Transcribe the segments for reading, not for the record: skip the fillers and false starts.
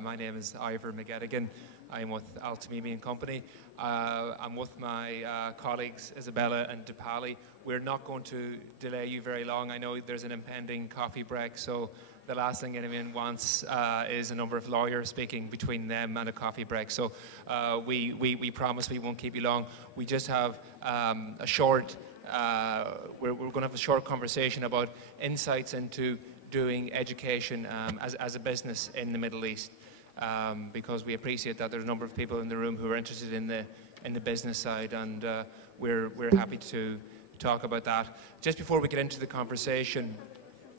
My name is Iber. I'm with Altamimi and Company. I'm with my colleagues Isabella and Dipali. We're not going to delay you very long. I know there's an impending coffee break, so the last thing anyone wants is a number of lawyers speaking between them and a coffee break. So we promise we won't keep you long. We just have a short, we're going to have a short conversation about insights into doing education as a business in the Middle East, because we appreciate that there's a number of people in the room who are interested in the business side, and we're happy to talk about that. Just before we get into the conversation,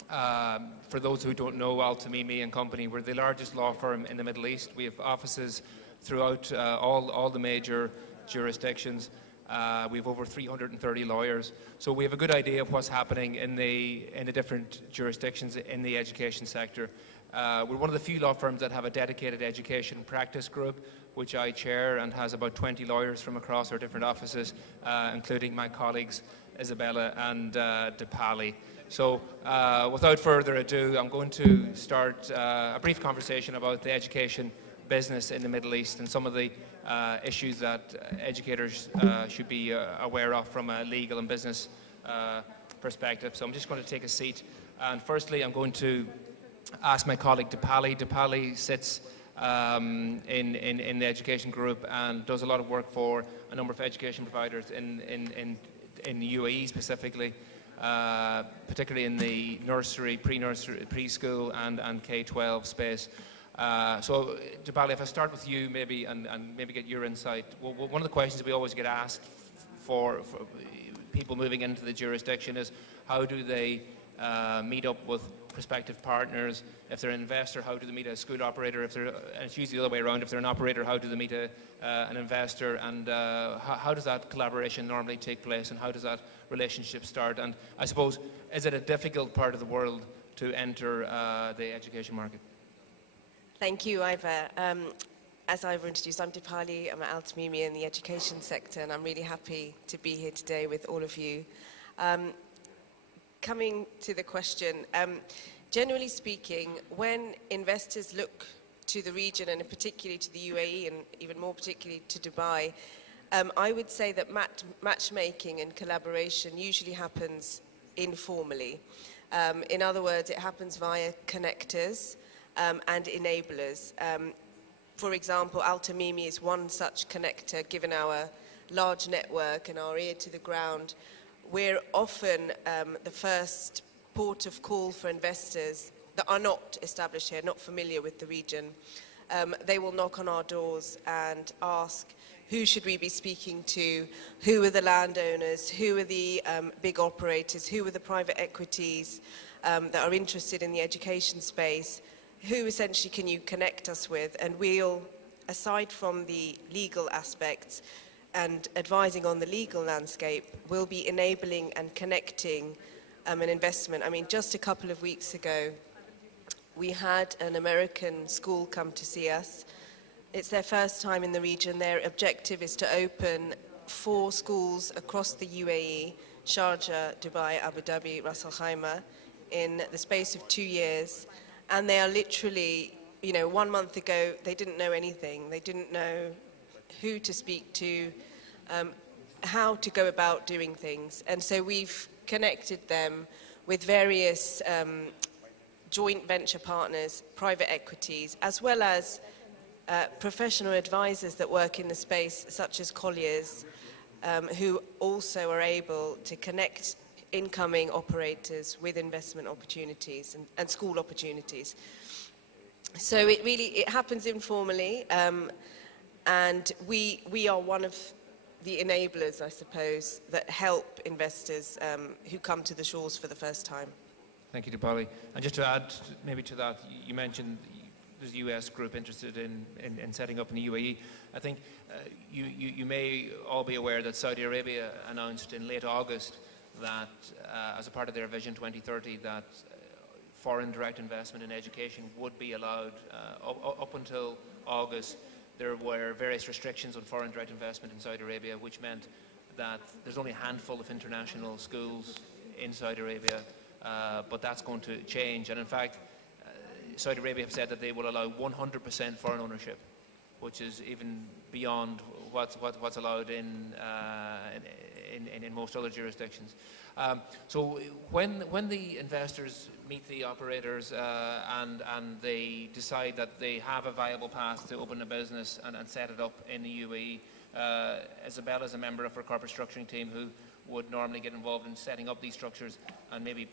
for those who don't know Altamimi and Company, we're the largest law firm in the Middle East. We have offices throughout all the major jurisdictions. We have over 330 lawyers, so we have a good idea of what's happening in the different jurisdictions in the education sector. We're one of the few law firms that have a dedicated education practice group, which I chair, and has about 20 lawyers from across our different offices, including my colleagues Isabella and Dipali. So without further ado, I'm going to start a brief conversation about the education business in the Middle East and some of the issues that educators should be aware of from a legal and business perspective. So I'm just going to take a seat, and firstly I'm going to ask my colleague Dipali. Dipali sits in the education group and does a lot of work for a number of education providers in the UAE specifically, particularly in the nursery, pre-nursery, preschool and K-12 space. So, Dipali, if I start with you maybe and maybe get your insight. Well, one of the questions we always get asked for people moving into the jurisdiction is how do they meet up with prospective partners? If they're an investor, how do they meet a school operator? And it's usually the other way around. If they're an operator, how do they meet an investor? And how does that collaboration normally take place? And how does that relationship start? And I suppose, is it a difficult part of the world to enter the education market? Thank you, Iber. As Iber introduced, I'm Dipali. I'm at Altamimi in the education sector, and I'm really happy to be here today with all of you. Coming to the question, generally speaking, when investors look to the region, and particularly to the UAE, and even more particularly to Dubai, I would say that matchmaking and collaboration usually happens informally. In other words, it happens via connectors and enablers. For example, Altamimi is one such connector. Given our large network and our ear to the ground, we're often the first port of call for investors that are not established here, not familiar with the region. They will knock on our doors and ask, who should we be speaking to? Who are the landowners? Who are the big operators? Who are the private equities that are interested in the education space? Who essentially can you connect us with? And we'll, aside from the legal aspects and advising on the legal landscape, we'll be enabling and connecting an investment. I mean, just a couple of weeks ago, we had an American school come to see us. It's their first time in the region. Their objective is to open 4 schools across the UAE, Sharjah, Dubai, Abu Dhabi, Ras Al Khaimah, in the space of 2 years. And they are literally, 1 month ago, they didn't know anything. They didn't know who to speak to, how to go about doing things. And so we've connected them with various joint venture partners, private equities, as well as professional advisors that work in the space, such as Colliers, who also are able to connect incoming operators with investment opportunities and school opportunities. So it happens informally, and we are one of the enablers, I suppose, that help investors who come to the shores for the first time. Thank you, Dipali. And just to add maybe to that, you mentioned there's a US group interested in setting up in the UAE. I think you may all be aware that Saudi Arabia announced in late August that as a part of their Vision 2030 that foreign direct investment in education would be allowed. Up until August, there were various restrictions on foreign direct investment in Saudi Arabia, which meant that there's only a handful of international schools in Saudi Arabia, but that's going to change. And in fact, Saudi Arabia have said that they will allow 100% foreign ownership, which is even beyond what's allowed in most other jurisdictions. So when the investors meet the operators and they decide that they have a viable path to open a business and set it up in the UAE, Isabella is a member of our corporate structuring team who would normally get involved in setting up these structures and maybe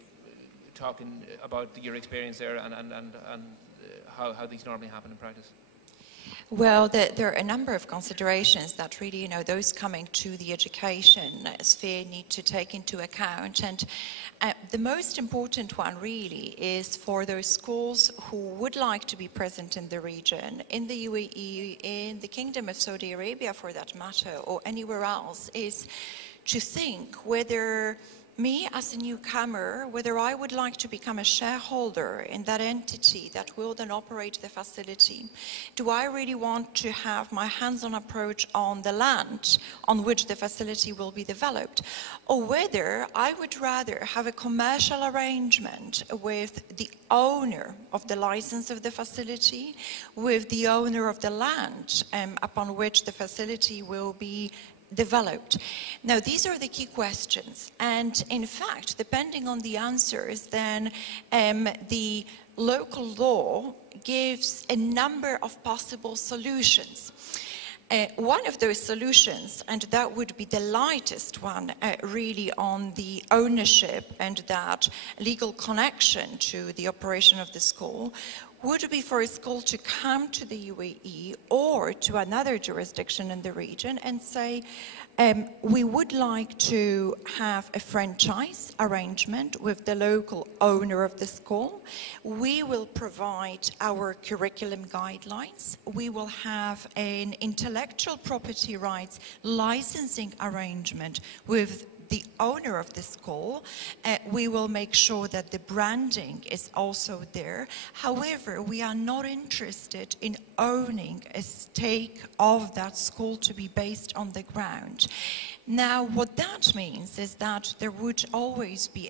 talking about your experience there and how these normally happen in practice. Well, there are a number of considerations that really, those coming to the education sphere need to take into account. And the most important one really is for those schools who would like to be present in the region, in the UAE, in the Kingdom of Saudi Arabia for that matter, or anywhere else, is to think whether me as a newcomer, whether I would like to become a shareholder in that entity that will then operate the facility. Do I really want to have my hands-on approach on the land on which the facility will be developed? Or whether I would rather have a commercial arrangement with the owner of the license of the facility, with the owner of the land upon which the facility will be developed. Now, these are the key questions, and in fact, depending on the answers, then the local law gives a number of possible solutions. One of those solutions, and that would be the lightest one really on the ownership and that legal connection to the operation of the school, would be for a school to come to the UAE or to another jurisdiction in the region and say, we would like to have a franchise arrangement with the local owner of the school. We will provide our curriculum guidelines. We will have an intellectual property rights licensing arrangement with the owner of the school. We will make sure that the branding is also there. However, we are not interested in owning a stake of that school to be based on the ground. Now, what that means is that there would always be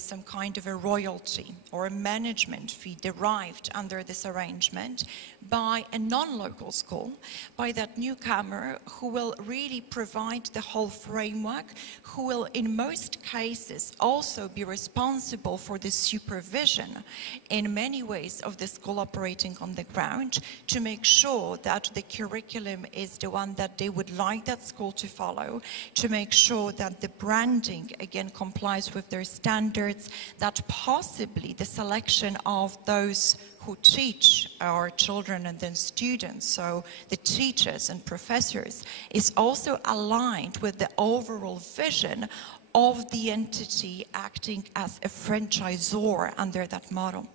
some kind of a royalty or a management fee derived under this arrangement by a non-local school, by that newcomer who will really provide the whole framework, who will in most cases also be responsible for the supervision in many ways of the school operating on the ground to make sure that the curriculum is the one that they would like that school to follow, to make sure that the branding again complies with their standards, that possibly the selection of those who teach our children and then students, so the teachers and professors, is also aligned with the overall vision of the entity acting as a franchisor under that model.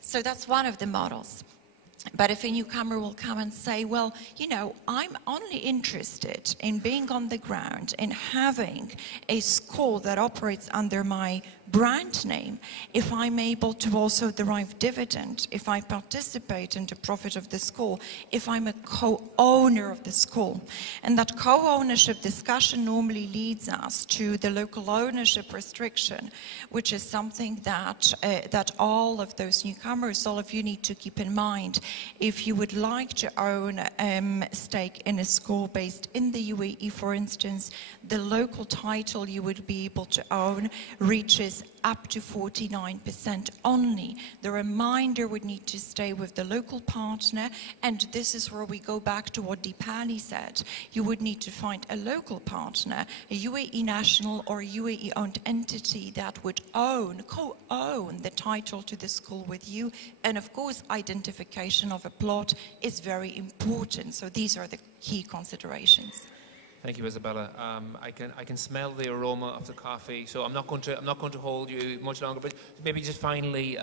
So that's one of the models. But if a newcomer will come and say, well, I'm only interested in being on the ground, in having a school that operates under my brand name, if I'm able to also derive dividend, if I participate in the profit of the school, if I'm a co-owner of the school. And that co-ownership discussion normally leads us to the local ownership restriction, which is something that all of those newcomers, all of you need to keep in mind. If you would like to own a stake in a school based in the UAE, for instance, the local title you would be able to own reaches up to 49% only. The remainder would need to stay with the local partner, and this is where we go back to what Deepali said. You would need to find a local partner, a UAE national or UAE-owned entity that would co-own the title to the school with you, and of course identification of a plot is very important. So these are the key considerations. Thank you, Isabella. I can smell the aroma of the coffee, so I'm not going to hold you much longer. But maybe just finally,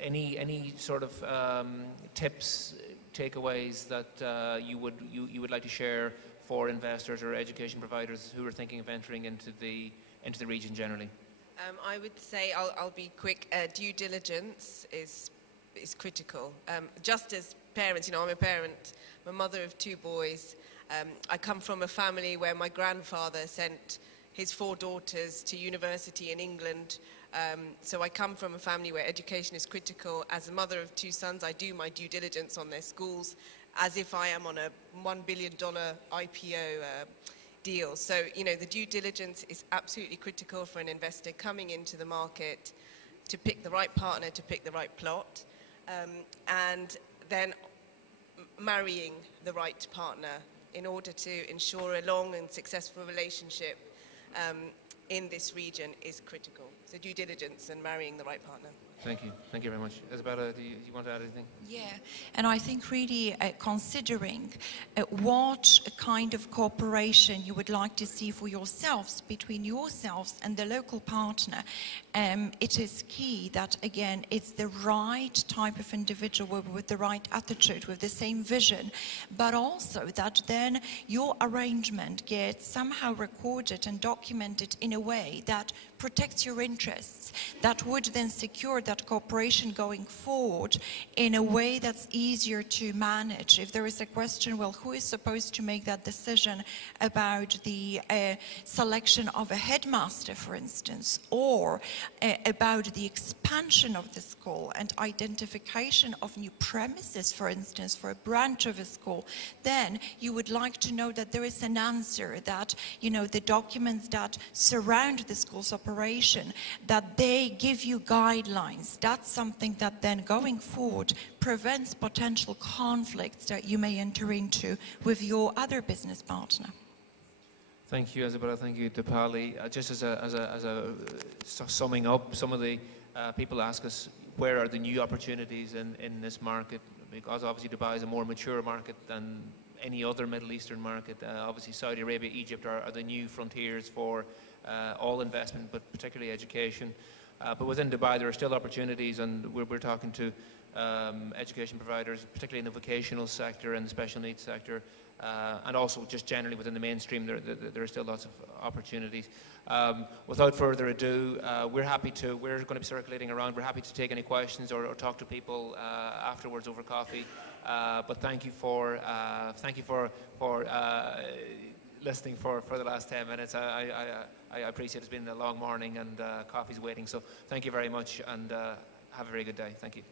any sort of tips, takeaways that you would like to share for investors or education providers who are thinking of entering into the region generally? I would say I'll be quick. Due diligence is critical. Just as parents, I'm a parent. I'm a mother of 2 boys. I come from a family where my grandfather sent his 4 daughters to university in England So I come from a family where education is critical. As a mother of 2 sons, I do my due diligence on their schools as if I am on a $1 billion IPO deal. So, you know, the due diligence is absolutely critical for an investor coming into the market to pick the right partner, to pick the right plot, and then marrying the right partner in order to ensure a long and successful relationship in this region is critical. So due diligence and marrying the right partner. Thank you. Thank you very much. Isabella, do you want to add anything? Yeah, and I think really considering what kind of cooperation you would like to see for yourselves, between yourselves and the local partner, it is key that, again, it's the right type of individual with the right attitude, with the same vision, but also that then your arrangement gets somehow recorded and documented in a way that protects your interests, that would then secure that cooperation going forward in a way that's easier to manage. If there is a question, well, who is supposed to make that decision about the selection of a headmaster, for instance, or about the expansion of the school and identification of new premises, for instance, for a branch of a school, then you would like to know that there is an answer, that, you know, the documents that surround the school's operation, that they give you guidelines. That's something that then going forward prevents potential conflicts that you may enter into with your other business partner. Thank you, Isabella. Thank you, Dipali. Just as a summing up, some of the people ask us, where are the new opportunities in this market? Because obviously Dubai is a more mature market than any other Middle Eastern market. Obviously Saudi Arabia, Egypt are the new frontiers for all investment, but particularly education. But within Dubai, there are still opportunities, and we're talking to education providers, particularly in the vocational sector and the special needs sector, and also just generally within the mainstream, there are still lots of opportunities. Without further ado, we're going to be circulating around. We're happy to take any questions or talk to people afterwards over coffee. But thank you for listening for the last 10 minutes. I appreciate it's been a long morning and coffee's waiting. So thank you very much, and have a very good day. Thank you.